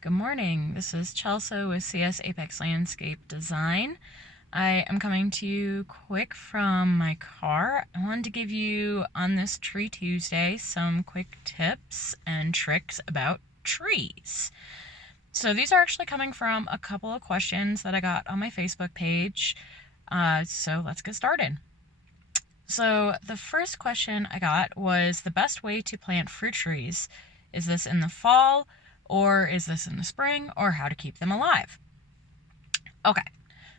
Good morning. This is Chelsea with CS Apex Landscape Design. I am coming to you quick from my car. I wanted to give you on this Tree Tuesday some quick tips and tricks about trees. So these are actually coming from a couple of questions that I got on my Facebook page. So let's get started. So the first question I got was the best way to plant fruit trees. Is this in the fall or is this in the spring, or how to keep them alive? Okay,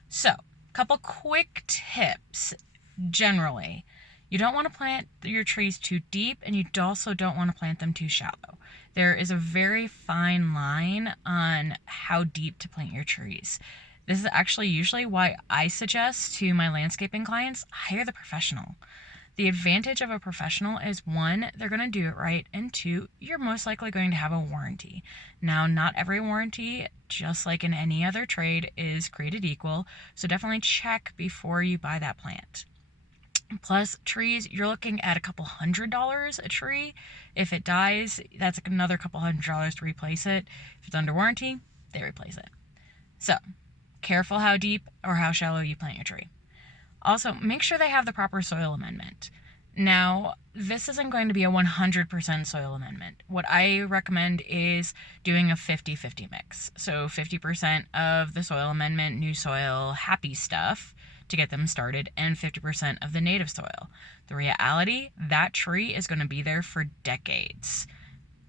so a couple quick tips. Generally, you don't want to plant your trees too deep, and you also don't want to plant them too shallow. There is a very fine line on how deep to plant your trees. This is actually usually why I suggest to my landscaping clients, hire the professional. The advantage of a professional is one, they're going to do it right, and two, you're most likely going to have a warranty. Now, not every warranty, just like in any other trade, is created equal, so definitely check before you buy that plant. Plus, trees, you're looking at a couple $100 a tree. If it dies, that's another couple $100 to replace it. If it's under warranty, they replace it. So, careful how deep or how shallow you plant your tree. Also, make sure they have the proper soil amendment. Now, this isn't going to be a 100% soil amendment. What I recommend is doing a 50-50 mix. So 50% of the soil amendment, new soil, happy stuff to get them started, and 50% of the native soil. The reality, that tree is going to be there for decades.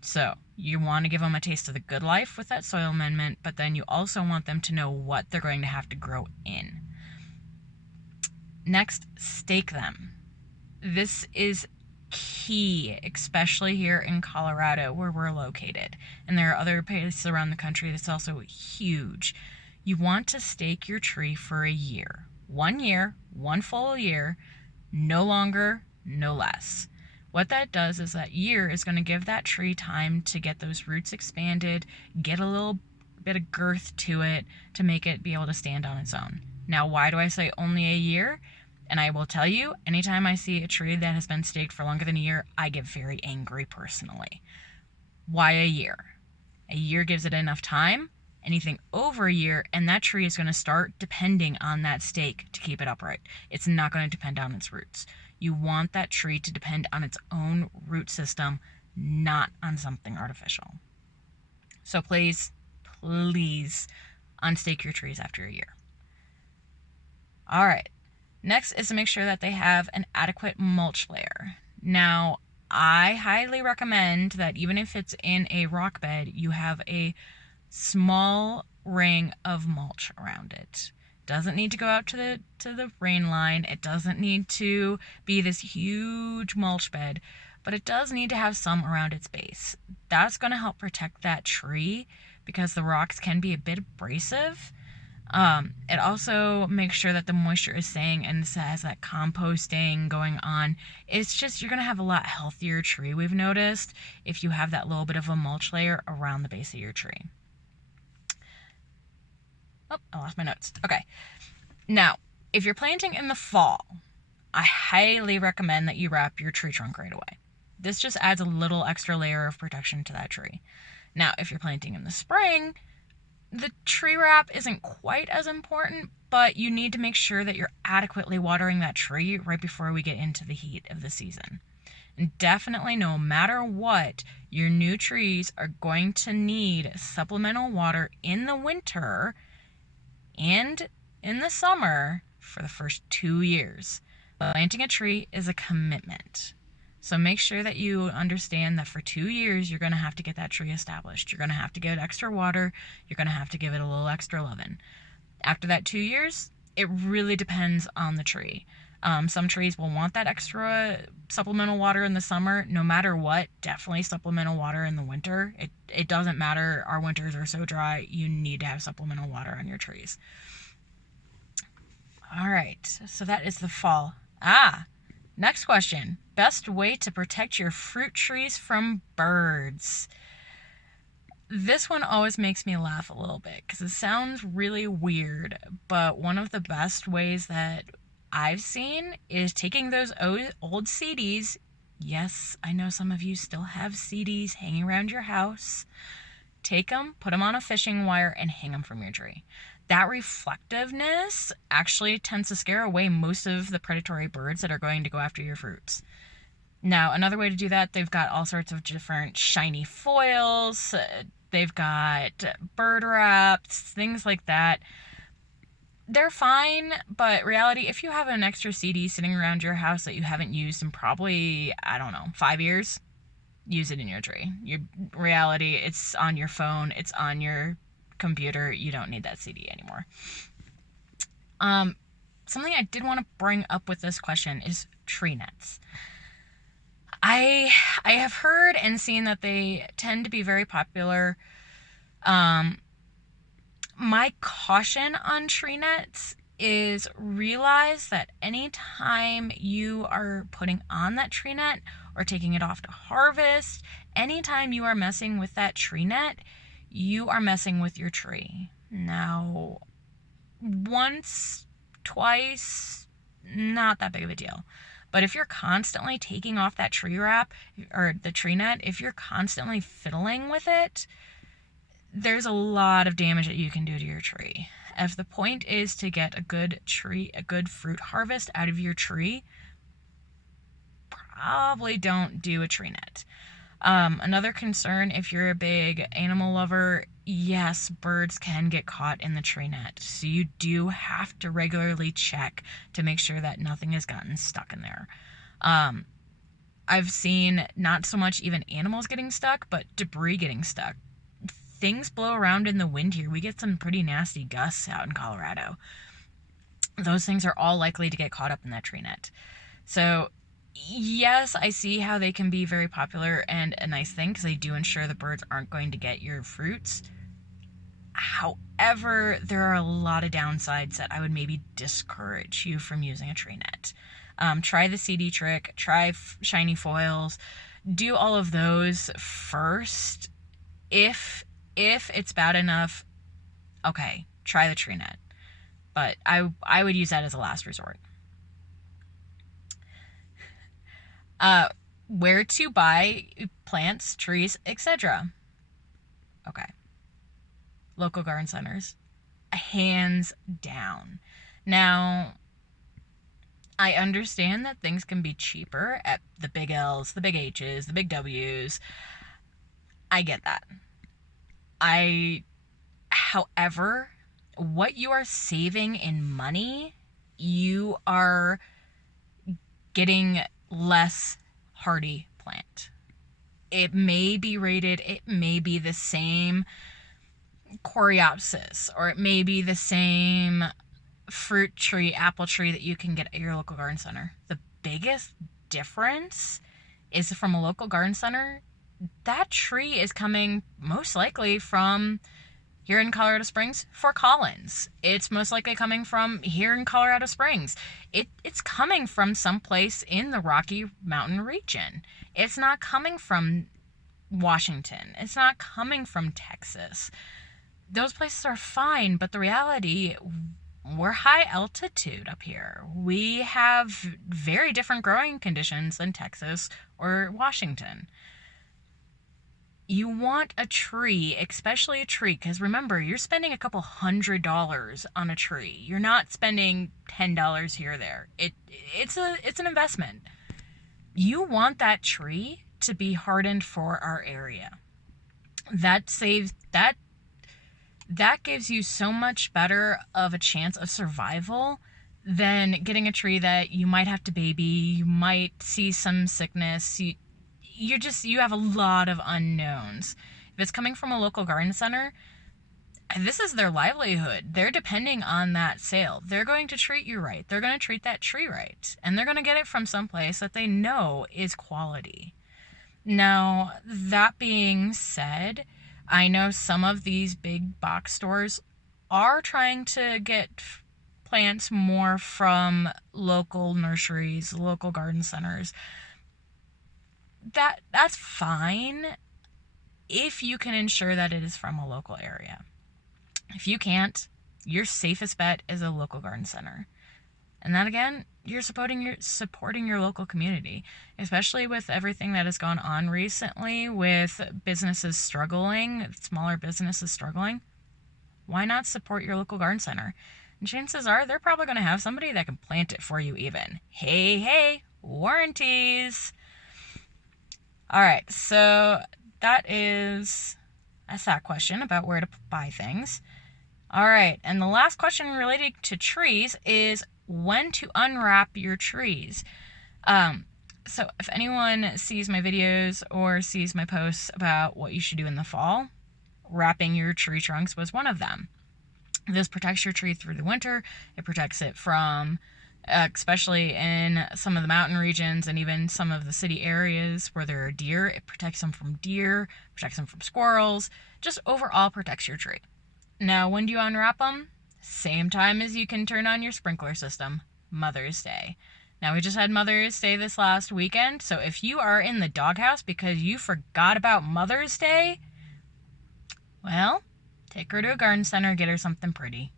So you want to give them a taste of the good life with that soil amendment, but then you also want them to know what they're going to have to grow in. Next, stake them. This is key, especially here in Colorado where we're located. And there are other places around the country that's also huge. You want to stake your tree for a year. 1 year, one full year, no longer, no less. What that does is that year is going to give that tree time to get those roots expanded, get a little bit of girth to it to make it be able to stand on its own. Now, why do I say only a year? And I will tell you, anytime I see a tree that has been staked for longer than a year, I get very angry personally. Why a year? A year gives it enough time. Anything over a year, and that tree is going to start depending on that stake to keep it upright. It's not going to depend on its roots. You want that tree to depend on its own root system, not on something artificial. So please unstake your trees after a year. All right. Next is to make sure that they have an adequate mulch layer. Now, I highly recommend that even if it's in a rock bed, you have a small ring of mulch around it. Doesn't need to go out to the rain line. It doesn't need to be this huge mulch bed, but it does need to have some around its base. That's going to help protect that tree because the rocks can be a bit abrasive. It also makes sure that the moisture is staying and has that composting going on. It's just, you're going to have a lot healthier tree, we've noticed, if you have that little bit of a mulch layer around the base of your tree. Oh, I lost my notes. Okay. Now, if you're planting in the fall, I highly recommend that you wrap your tree trunk right away. This just adds a little extra layer of protection to that tree. Now, if you're planting in the spring, the tree wrap isn't quite as important, but you need to make sure that you're adequately watering that tree right before we get into the heat of the season. And definitely, no matter what, your new trees are going to need supplemental water in the winter and in the summer for the first 2 years. Planting a tree is a commitment. So make sure that you understand that for 2 years, you're going to have to get that tree established. You're going to have to give it extra water. You're going to have to give it a little extra loving. After that 2 years, it really depends on the tree. Some trees will want that extra supplemental water in the summer. No matter what, definitely supplemental water in the winter. It doesn't matter. Our winters are so dry. You need to have supplemental water on your trees. All right, so that is the fall. Next question. Best way to protect your fruit trees from birds. This one always makes me laugh a little bit because it sounds really weird, but one of the best ways that I've seen is taking those old CDs. Yes, I know some of you still have CDs hanging around your house. take them, put them on a fishing wire, and hang them from your tree. That reflectiveness actually tends to scare away most of the predatory birds that are going to go after your fruits. Now, another way to do that, they've got all sorts of different shiny foils. They've got bird wraps, things like that. They're fine, but reality, if you have an extra CD sitting around your house that you haven't used in probably, 5 years, use it in your tree. Your reality, it's on your phone, it's on your computer. You don't need that CD anymore. Something I did want to bring up with this question is tree nets. I have heard and seen that they tend to be very popular. My caution on tree nets is realize that anytime you are putting on that tree net or taking it off to harvest, anytime you are messing with that tree net, you are messing with your tree. Now, once, twice, not that big of a deal. But if you're constantly taking off that tree wrap or the tree net, if you're constantly fiddling with it, there's a lot of damage that you can do to your tree. If the point is to get a good fruit harvest out of your tree, probably don't do a tree net. Another concern, if you're a big animal lover, yes, birds can get caught in the tree net. So you do have to regularly check to make sure that nothing has gotten stuck in there. I've seen not so much even animals getting stuck, but debris getting stuck. Things blow around in the wind here. We get some pretty nasty gusts out in Colorado. Those things are all likely to get caught up in that tree net. So yes, I see how they can be very popular and a nice thing because they do ensure the birds aren't going to get your fruits. However, there are a lot of downsides that I would maybe discourage you from using a tree net. Try the CD trick, try shiny foils, do all of those first. If it's bad enough, okay, try the tree net. But I would use that as a last resort. Where to buy plants, trees, etc. Okay. Local garden centers. Hands down. Now, I understand that things can be cheaper at the big L's, the big H's, the big W's. I get that. However, what you are saving in money, you are getting less hardy plant. It may be rated, it may be the same Coreopsis, or it may be the same fruit tree, apple tree that you can get at your local garden center. The biggest difference is from a local garden center, that tree is coming most likely from here in Colorado Springs, Fort Collins. It's most likely coming from here in Colorado Springs. It's coming from someplace in the Rocky Mountain region. It's not coming from Washington. It's not coming from Texas. Those places are fine, but the reality, we're high altitude up here. We have very different growing conditions than Texas or Washington. You want a tree, especially a tree, because remember, you're spending a couple $100 on a tree. You're not spending $10 here or there. It's an investment. You want that tree to be hardened for our area. That gives you so much better of a chance of survival than getting a tree that you might have to baby, you might see some sickness, you have a lot of unknowns. If it's coming from a local garden center, this is their livelihood. They're depending on that sale. They're going to treat you right. They're going to treat that tree right. And they're going to get it from someplace that they know is quality. Now, that being said, I know some of these big box stores are trying to get plants more from local nurseries, local garden centers. That's fine if you can ensure that it is from a local area. If you can't, your safest bet is a local garden center. And that again, you're supporting your local community, especially with everything that has gone on recently with businesses struggling, smaller businesses struggling. Why not support your local garden center? And chances are they're probably going to have somebody that can plant it for you even. Hey, warranties. All right, so that's that question about where to buy things. All right, and the last question related to trees is when to unwrap your trees. So if anyone sees my videos or sees my posts about what you should do in the fall, wrapping your tree trunks was one of them. This protects your tree through the winter. It protects it from, especially in some of the mountain regions and even some of the city areas where there are deer, it protects them from deer, protects them from squirrels, just overall protects your tree. Now, when do you unwrap them? Same time as you can turn on your sprinkler system, Mother's Day. Now, we just had Mother's Day this last weekend, so if you are in the doghouse because you forgot about Mother's Day, well, take her to a garden center, get her something pretty.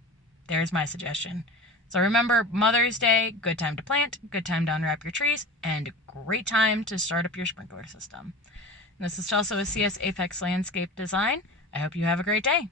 There's my suggestion. So remember, Mother's Day, good time to plant, good time to unwrap your trees, and great time to start up your sprinkler system. And this is Chelsea with CS Apex Landscape Design. I hope you have a great day.